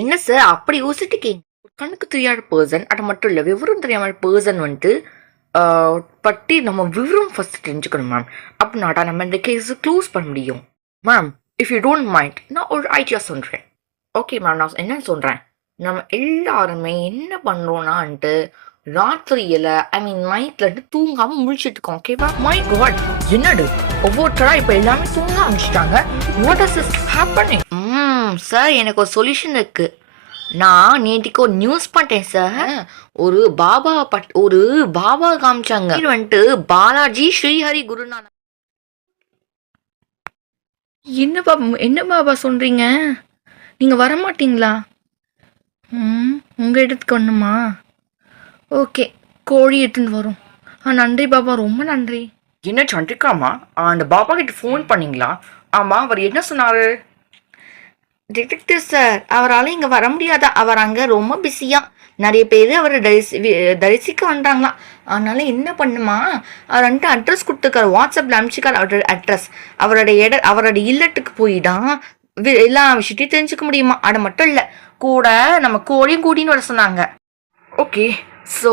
என்ன சார் அப்படி யோசிச்சுட்டீங்க. கண்ணுக்கு தெரியாத பர்சன் அது மட்டும் இல்லை விவரம் தெரியாமல் பர்சன் வந்துட்டு பற்றி நம்ம விவரம் ஃபர்ஸ்ட் தெரிஞ்சுக்கணும் மேம் அப்படின்னாடா நம்ம இந்த கேஸை க்ளோஸ் பண்ண முடியும். Ma'am if you don't mind நான் ஒரு ஐடியா சொல்கிறேன் ஓகே மேம் நான் என்ன சொல்கிறேன் நம்ம எல்லாருமே என்ன பண்ணுறோம்னான்ட்டு ராத்திரியில் ஐ மீன் நைட்ல தூங்காமல் முழிச்சிட்டு இருக்கோம் ஓகேவா மை காட் என்னடு ஒவ்வொருத்தரா இப்போ எல்லாமே தூங்க ஆரம்பிச்சிட்டாங்க. What is is happening hmm sir எனக்கு ஒரு சொல்யூஷன் இருக்கு. நான் நேற்றுக்கு ஒரு நியூஸ் பண்ணிட்டேன் சார் ஒரு பாபா பட் ஒரு பாபா காமிச்சாங்க. வந்துட்டு பாலாஜி ஸ்ரீஹரி குருநானக். என்ன பாபா என்ன பாபா சொல்றீங்க? நீங்க வர மாட்டீங்களா ம் உங்க இடத்துக்கு ஒண்ணுமா ஓகே கோழி எடுத்துன்னு வரும். ஆ நன்றி பாபா ரொம்ப நன்றி. என்ன சண்டிக்காமா அந்த பாபா கிட்ட ஃபோன் பண்ணீங்களா? ஆமா அவர் என்ன சொன்னாரு? டிடெக்டிவ் சார் அவரால் இங்கே வர முடியாதா? அவர் அங்கே ரொம்ப பிஸியாக நிறைய பேர் அவரை தரிசி தரிசிக்க வந்தாங்களாம். அதனால என்ன பண்ணுமா? அவர் வந்துட்டு அட்ரஸ் கொடுத்துருக்காரு. வாட்ஸ்அப்பில் அனுப்பிச்சிக்கார் அவரோட அட்ரஸ் அவரோட இட அவரோட இல்லத்துக்கு போய் தான் வி- எல்லா விஷயத்தையும் தெரிஞ்சுக்க முடியுமா? அது மட்டும் இல்லை. கூட நம்ம கோழியும் கூட்டின்னு வர சொன்னாங்க. ஓகே ஸோ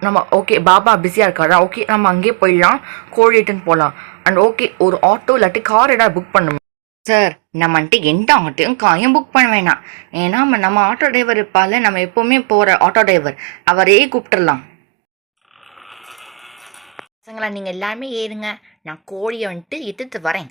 நம்ம ஓகே பாபா பிஸியாக இருக்காரா? ஓகே நம்ம அங்கேயே போயிடலாம். கோழி எட்டுன்னு போகலாம் அண்ட் ஓகே ஒரு ஆட்டோ இல்லாட்டி கார் ஏதாவது புக் பண்ணுமா? சார் நம்ம வந்துட்டு எந்த ஆட்டோயும் காயும் புக் பண்ண வேணாம். ஏன்னா நம்ம- நம்ம ஆட்டோ டிரைவர் இருப்பால நம்ம எப்போவுமே போகிற ஆட்டோ டிரைவர் அவரே கூப்பிட்டுடலாம் பசங்களா நீங்கள் எல்லாருமே ஏறுங்க. நான் கோழியை வந்துட்டு எடுத்துட்டு வரேன்.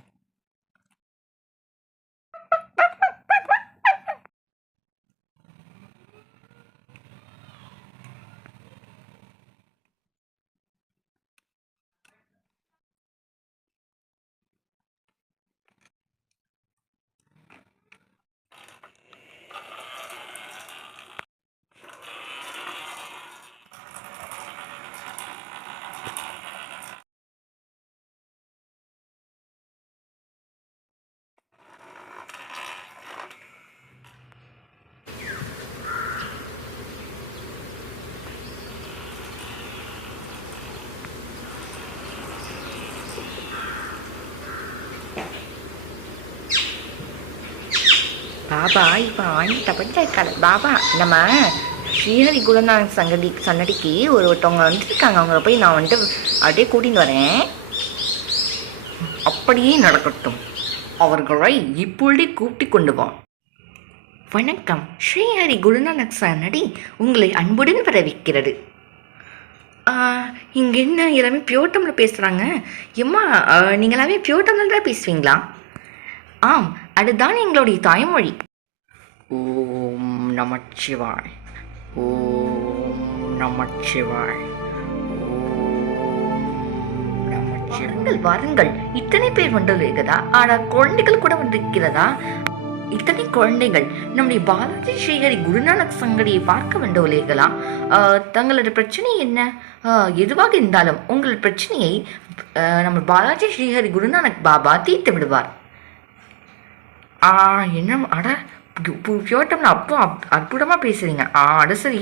பாபா இப்போ ஆண்ட பஞ்சாயக்கால பாபா நம்ம ஸ்ரீஹரி குருநானக் சங்கடி சன்னடிக்கு ஒரு ஒருத்தவங்க வந்துருக்காங்க. அவங்கள போய் நான் வந்துட்டு அப்படியே கூட்டின்னு வரேன். அப்படியே நடக்கட்டும். அவர்களை இப்பொழுதே கூப்பிட்டு கொண்டு வா. வணக்கம். ஸ்ரீஹரி குருநானக் சன்னடி உங்களை அன்புடன் வரவேற்கிறது. இங்கே என்ன எல்லாமே பியோட்டமில் பேசுகிறாங்க எம்மா நீங்கள் எல்லாமே பியோட்டமில் தான் பேசுவீங்களா? ஆம் அதுதான் எங்களுடைய தாய்மொழி. ஓம் நமச்சிவாய் ஓம் நமச்சிவாய் வாருங்கள் வாருங்கள். இத்தனை பேர் வந்திருக்கிறதா ஆனால் குழந்தைகள் கூட வந்திருக்கிறதா? இத்தனை குழந்தைகள். நம்முடைய பாலாஜி ஸ்ரீஹரி குருநானக் சங்கடியை பார்க்க வந்துள்ளீர்களா தங்களது பிரச்சனை என்ன? எதுவாக இருந்தாலும் உங்கள் பிரச்சனையை நம்ம பாலாஜி ஸ்ரீஹரி குருநானக் பாபா தீர்த்து விடுவார். ஆ என்ன அட பியோர் தமிழ் அப்போ அப் அற்புதமாக பேசுகிறீங்க ஆ அது சரி.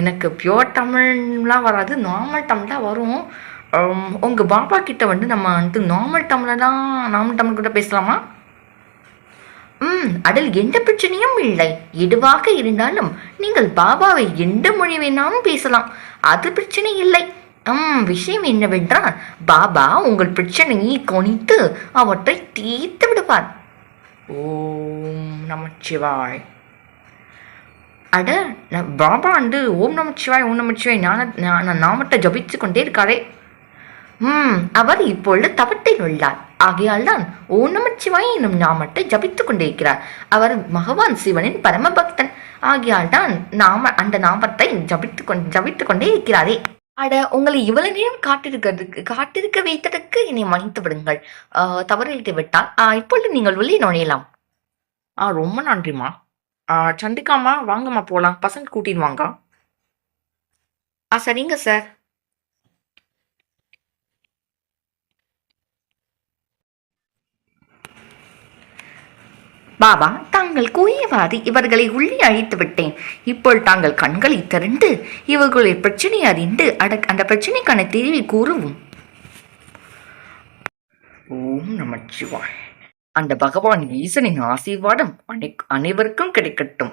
எனக்கு பியோர் தமிழ்லாம் வராது. நார்மல் தமிழ் தான் வரும். உங்கள் பாபா கிட்ட வந்து நம்ம வந்து நார்மல் தமிழில் தான் நார்மல் தமிழ் கூட பேசலாமா? ம் அதில் எந்த பிரச்சனையும் இல்லை. எதுவாக இருந்தாலும் நீங்கள் பாபாவை எந்த மொழி வேணாலும் பேசலாம். அது பிரச்சனை இல்லை. ம் விஷயம் என்னவென்றால் பாபா உங்கள் பிரச்சனையை கணித்து அவற்றை தீர்த்து விடுவார். ஓம் நமச்சிவாய் அட பாபா வந்து ஓம் நமச்சிவாய் ஓம் நமச்சிவாய் ஞான ஞான நாமத்தை ஜபித்து கொண்டே இருக்காரே. ம் அவர் இப்பொழுது தவத்தில் உள்ளார் ஆகையால் தான் ஓம் நமச்சிவாய் என்னும் நாமத்தை ஜபித்து கொண்டிருக்கிறார் அவர் பகவான் சிவனின் பரம பக்தன் ஆகையால் தான் நாம அந்த நாமத்தை ஜபித்து கொண்டு ஜபித்து கொண்டே இருக்கிறாரே. அட உங்களை இவ்வளவு நேரம் காட்டிருக்கிறதுக்கு காட்டிருக்க வைத்ததற்கு என்னை மன்னித்து விடுங்கள். ஆஹ், தவறிழைத்து விட்டால் ஆஹ், இப்பொழுது நீங்கள் உள்ளே நுழையலாம். ஆ ரொம்ப நன்றிம்மா. ஆ சந்திக்காமா வாங்கம்மா போகலாம் பசங்க கூட்டின்னு வாங்க. ஆ சரிங்க சார். பாபா தாங்கள் கூறியவாறு இவர்களை உள்ளே அழைத்து விட்டேன். இப்போ தாங்கள் கண்களை திறந்து இவர்களுடைய பிரச்சனை அறிந்து அட அந்த பிரச்சனைக்கான தீர்வை கூறுவோம். ஓம் நமச்சிவாய். அந்த பகவான் ஈசனின் ஆசீர்வாதம் அனை அனைவருக்கும் கிடைக்கட்டும்.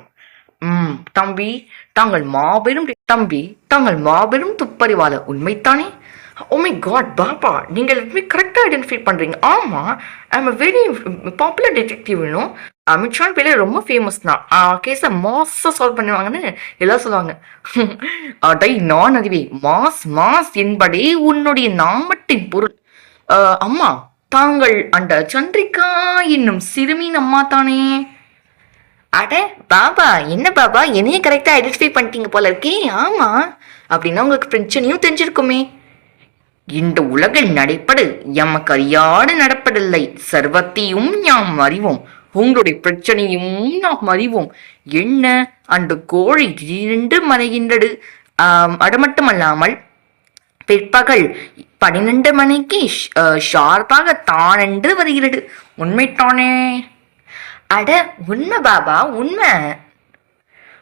ம் தம்பி தாங்கள் மாபெரும் தம்பி தாங்கள் மாபெரும் துப்பறிவாளர் உண்மைத்தானே? ஓமை காட் பாபா நீங்கள் கரெக்டாக ஐடென்டிஃபை பண்ணுறீங்க ஆமாம் ஐம் அ வெரி பாப்புலர் டிடெக்டிவ்னும் அமித்ஷான் பேர்ல ரொம்ப ஃபேமஸ் தான். கேஸை மாஸாக சால்வ் பண்ணுவாங்கன்னு எல்லாம் சொல்லுவாங்க. அடை நான் அறிவே மாஸ் மாஸ் என்பதே உன்னுடைய நாமட்டின் பொருள். அஹ், அம்மா தாங்கள் அந்த சந்திரிகா என்னும் சிறுமியின் அம்மா தானே? அட பாபா என்ன பாபா என்னையே கரெக்டாக ஐடென்டிஃபை பண்ணிட்டீங்க போல இருக்கே. ஆமா அப்படின்னா உங்களுக்கு பிரச்சனையும் தெரிஞ்சிருக்குமே. இந்த உலகில் நடைப்படு எமக்கு அறியாடு நடப்பதில்லை. சர்வத்தையும் நாம் அறிவோம். உங்களுடைய பிரச்சனையும் நாம் அறிவோம். என்ன? அந்த கோழி திடீரென்று மறைகின்றது. ஆம், அது மட்டுமல்லாமல் பிற்பகல் பன்னிரண்டு மணிக்கு அஹ், ஷார்ப்பாக தானென்று வருகிறது. உண்மைத்தானே அட உண்மை பாபா உண்மை.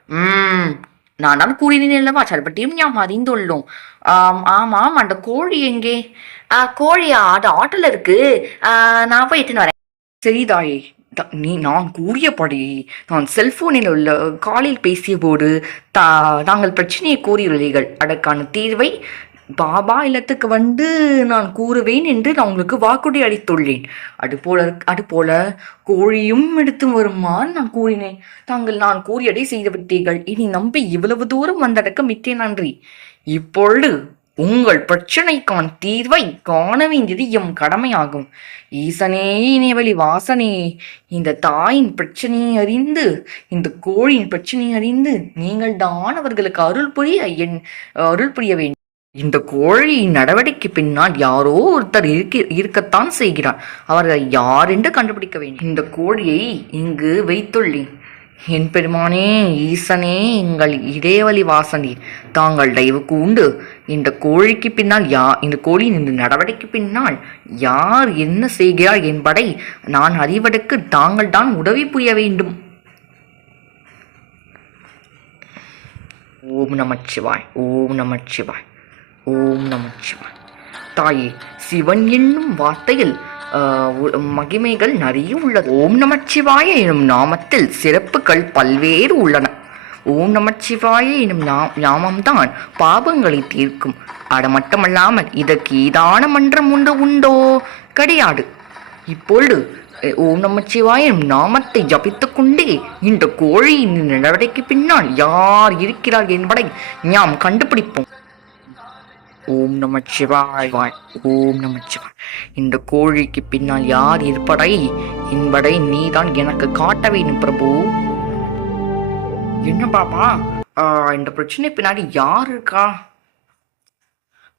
ம் நான் தான் கூறினேன் அல்லவா? சல்பட்டியும் ஞாபகம் அறிந்துள்ளோம். ஆம் ஆமாம் அந்த கோழி எங்கே? கோழியா அது ஆட்டோல இருக்கு. நான் போய் எட்டுன்னு வரேன். சரிதாயே. த- நீ நான் கூறியபடி நான் செல்போனில் உள்ள காலில் பேசிய போது தா நாங்கள் பிரச்சனையை கூறியுள்ளீர்கள். அதற்கான தீர்வை பாபா இல்லத்துக்கு வந்து நான் கூறுவேன் என்று நான் உங்களுக்கு வாக்குறுதி அளித்துள்ளேன். அதுபோல அதுபோல கோழியும் எடுத்து வருமாறு நான் கூறினேன். தாங்கள் நான் கூறியதை செய்து விட்டீர்கள். இனி நம்பி இவ்வளவு தூரம் வந்தடக்க மிக்க நன்றி. இப்பொழுது உங்கள் பிரச்சனைக்கான தீர்வை காண வேண்டியது எம் கடமையாகும். ஈசனே இணைவழி வாசனே இந்த தாயின் பிரச்சனையை அறிந்து இந்த கோழியின் பிரச்சனையை அறிந்து நீங்கள் தான் அவர்களுக்கு அருள் புரிய என் அருள் புரிய வேண்டும். இந்த கோழி நடவடிக்கை பின்னால் யாரோ ஒருத்தர் இருக்க இருக்கத்தான் செய்கிறார். அவரை யார் என்று கண்டுபிடிக்க வேண்டும். இந்த கோழியை இங்கு வைத்துள்ளேன் என் பெருமானே ஈசனே எங்கள் இதேவழி வாசனே தாங்கள் தயவுக்கு உண்டு இந்த கோழிக்கு பின்னால் யா இந்த கோழியின் இந்த நடவடிக்கை பின்னால் யார் என்ன செய்கிறார் என்பதை நான் அறிவதற்கு தாங்கள் தான் உதவி புரிய வேண்டும். ஓம் நமச்சிவாய் ஓம் நமச்சிவாய். ஓம் நமச்சிவாய் தாயே சிவன் என்னும் வார்த்தையில் மகிமைகள் நிறைய உள்ளது. ஓம் நமச்சிவாய எனும் நாமத்தில் சிறப்புகள் பல்வேறு உள்ளன. ஓம் நமச்சிவாய எனும் நாமம்தான் பாபங்களை தீர்க்கும். அது மட்டுமல்லாமல் இதற்கு ஏதான மன்றம் உண்டு உண்டோ? கிடையாது. இப்பொழுது ஓம் நமச்சிவாய எனும் நாமத்தை ஜபித்து கொண்டே இந்த கோழியின் நடவடிக்கை பின்னால் யார் இருக்கிறார் என்பதை நாம் கண்டுபிடிப்போம். ஓம் நம சிவாய். வாய் ஓம் நம சிவாய். இந்த கோழிக்கு பின்னால் யார் இருப்படை? என்பதை நீதான் எனக்கு காட்ட வேண்டும் பிரபு. என்ன பாப்பா? ஆஹ், இந்த பிரச்சனை பின்னாடி யார் இருக்கா?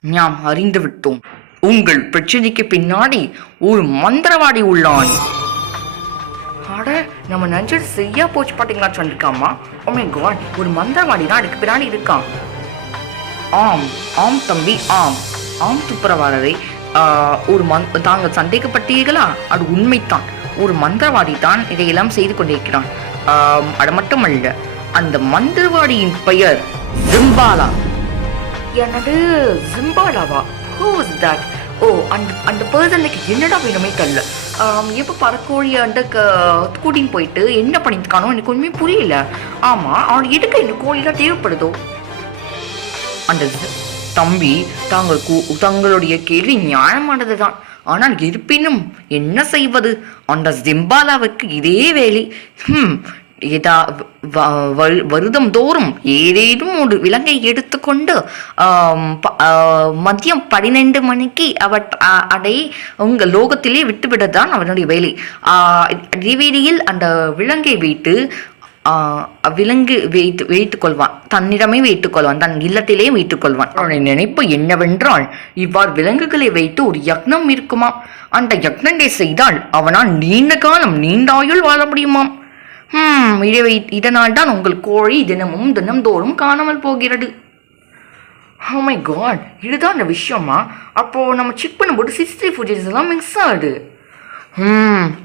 நாம் அறிந்து விட்டோம். உங்கள் பிரச்சனைக்கு பின்னாடி ஒரு மந்திரவாடி உள்ளான். அட நம்ம நினைச்சது சரியா போச்சு பாத்தீங்களா சொல்லிருக்காமா காட் oh ஒரு மந்திரவாடி தான் அதுக்கு பின்னாடி இருக்கான். ஆம் ஆம் தம்பி ஆம். ஆம் துப்புரவாளரை ஒரு மந் தாங்கள் சந்தேகப்பட்டீர்களா? அது உண்மைத்தான் ஒரு மந்திரவாதி தான் இதையெல்லாம் செய்து கொண்டிருக்கிறான். ஆம், அது மட்டுமல்ல அந்த மந்திரவாதியின் பெயர் ஜிம்பாலா. எனது ஜிம்பாலாவா? ஹூ இஸ் தட் ஓ அந்த அந்த பர்சனுக்கு என்னடா வேணுமே தெரியல. எப்போ பறக்கோழி அந்த க கூட்டின்னு போயிட்டு என்ன பண்ணியிருக்கானோ எனக்கு ஒன்றுமே புரியல. ஆமாம் அவன் எதுக்கு இந்த கோழிலாம் தேவைப்படுதோ? அந்த தம்பி தாங்கள் கூ- தங்களுடைய கேள்வி நியாயமானது தான் ஆனால் இருப்பினும் என்ன செய்வது? அந்த ஜிம்பாலாவுக்கு இதே வேலை. ஹம், ஏதா வ- வ- தோறும் ஏதேனும் ஒரு விலங்கை எடுத்துக்கொண்டு மதியம் பனிரெண்டு மணிக்கு அவர் அதை உங்கள் லோகத்திலே விட்டுவிடதான் அவனுடைய வேலை. டிவிடியில் அந்த விலங்கை வைத்து விலங்கு வைத்து வைத்துக் கொள்வான் தன்னிடமே வைத்துக் கொள்வான் தன் இல்லத்திலே வைத்துக் கொள்வான் அவனை நினைப்பு என்னவென்றால் இவ்வாறு விலங்குகளை வைத்து ஒரு யக்னம் இருக்குமா அந்த யக்னத்தை செய்தால் அவனால் நீண்ட காலம் நீண்டாயுள் வாழ முடியுமாம். ஹம் இதை வை இதனால் தான் உங்கள் கோழி தினமும் தினம்தோறும் காணாமல் போகிறது. Oh my இதுதான் அந்த விஷயமா? அப்போ நம்ம செக் பண்ணும்போது சிக்ஸ்டி ஃபுட்டேஜ் எல்லாம் மிக்ஸ் ஆகுது.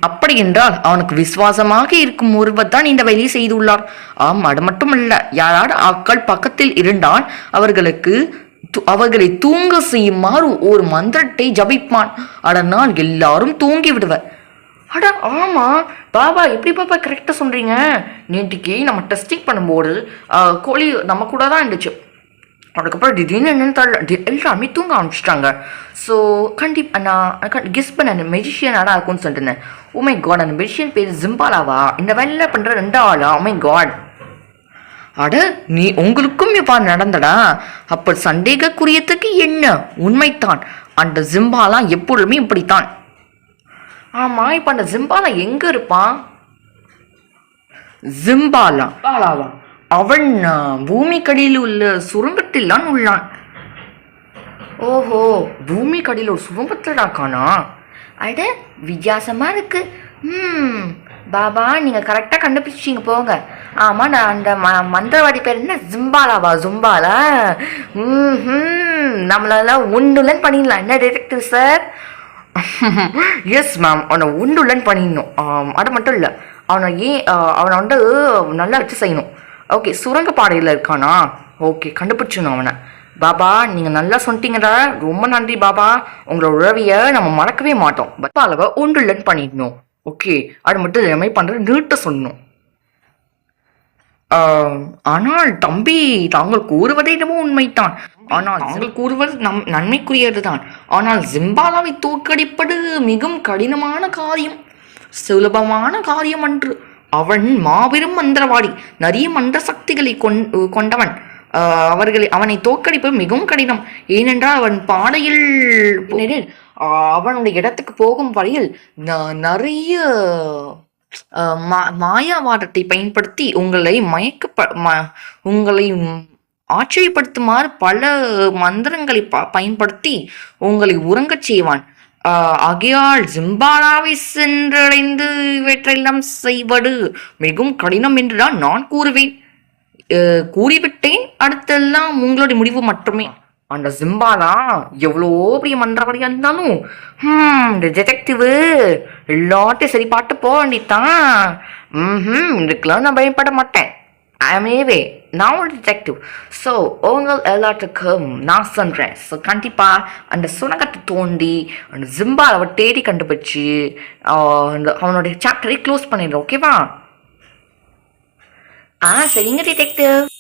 அப்படி என்றால் அவனுக்கு விசுவாசமாக இருக்கும் ஒருவர் தான் இந்த வேலையை செய்துள்ளார். ஆம் அது மட்டுமல்ல யாராவது ஆட்கள் பக்கத்தில் இருந்தால் அவர்களுக்கு அவர்களை தூங்க செய்யுமாறு ஒரு மந்திரத்தை ஜபிப்பான். அதனால் எல்லாரும் தூங்கி விடுவர் அட ஆமா பாபா எப்படி பாபா கரெக்டாக சொல்றீங்க? நேற்றுக்கு நம்ம டெஸ்டிங் பண்ணும்போது கோழி நம்ம கூட தான் இருந்துச்சு. அதுக்கப்புறம் திடீர்னு என்னன்னு தெரியல. எல்லாருமே தூங்க ஆரம்பிச்சிட்டாங்க. ஸோ கண்டிப்பாக நான் கெஸ் பண்ண மெஜிஷியனாக இருக்கும்னு சொல்லிட்டு உமை காட் oh அந்த மெஜிஷியன் பேர் ஜிம்பாலாவா இந்த வேலையில பண்ணுற ரெண்டு ஆளா? Oh உமை காட் அட நீ உங்களுக்கும் இப்பா நடந்தடா. அப்போ சந்தேகக்குரியத்துக்கு என்ன? உண்மைத்தான் அந்த ஜிம்பாலாம் எப்பொழுதுமே இப்படித்தான். ஆமாம் இப்போ அந்த ஜிம்பாலா எங்கே இருப்பான் ஜிம்பாலா பாலாவா அவன் பூமிக்கடியில் உள்ள சுரங்கத்தில் தான் உள்ளான். ஓஹோ. பூமிக்கடியில் ஒரு சுரங்கத்தில் காணா? அட வித்தியாசமா இருக்கு. ம் பாபா நீங்க கரெக்டா கண்டுபிடிச்சிங்க போங்க. ஆமா நான் அந்த ம மந்திரவாதி பேர் என்ன? ஜிம்பாலாவா? ஜும்பாலா? ம் நம்மளால உண்டுலன் பண்ணிடலாம். என்ன டிடெக்டிவ் சார் எஸ் மேம் அவனை உண்டுலன் பண்ணிடணும். அது மட்டும் இல்லை. அவனை ஏன் அவனை வந்து நல்லா வச்சு செய்யணும். ஓகே சுரங்க பாடையில் இருக்கானா? ஓகே கண்டுபிடிச்சிடணும் அவனை. பாபா நீங்கள் நல்லா சொல்லிட்டீங்கடா. ரொம்ப நன்றி பாபா. உங்களோட உறவியை நம்ம மறக்கவே மாட்டோம். பட் அளவை லென் பண்ணிடணும். ஓகே அது மட்டும் எல்லாமே பண்ணுற நீட்ட சொல்லணும். ஆஹ், ஆனால் தம்பி தாங்கள் கூறுவதே என்னமோ உண்மைத்தான் ஆனால் தாங்கள் கூறுவது நம் நன்மைக்குரியது தான் ஆனால் ஜிம்பாலாவை தோற்கடிப்பது மிகவும் கடினமான காரியம். சுலபமான காரியம் அன்று அவன் மாபெரும் மந்திரவாதி நிறைய மந்திர சக்திகளை கொண் கொண்டவன். அவர்களை அவனை தோற்கடிப்பது மிகவும் கடினம். ஏனென்றால் அவன் பாடையில் அவனுடைய இடத்துக்கு போகும் வழியில் ந- நிறைய மாயாவாதத்தை பயன்படுத்தி உங்களை மயக்க உங்களை ஆச்சரியப்படுத்துமாறு பல மந்திரங்களை ப பயன்படுத்தி உங்களை உறங்கச் செய்வான். ஆகையால் ஜிம்பாலாவை சென்றடைந்து இவற்றெல்லாம் செய்வது மிகவும் கடினம் என்றுதான் நான் கூறுவேன். கூறிவிட்டேன். அடுத்தெல்லாம் உங்களுடைய முடிவு மட்டுமே. அந்த ஜிம்பாலா எவ்வளோ பெரிய மந்திரவாதியா இருந்தாலும் ஹம், இந்த டிடெக்டிவ் எல்லாத்தையும் சரி பார்த்து போக வேண்டித்தான் ம் இதுக்கெல்லாம் நான் பயப்பட மாட்டேன். ஐமேவே நான் ஒரு டிடெக்டிவ் ஸோ உங்கள் எல்லாத்துக்கும் நான் சொல்கிறேன் ஸோ கண்டிப்பாக அந்த சுனகத்தை தோண்டி அந்த ஜிம்பாலாவை தேடி கண்டுபிடிச்சி அந்த அவனுடைய சாப்டரை க்ளோஸ் பண்ணிடுறோம் ஓகேவா ஆ சரிங்க டிடெக்டிவ்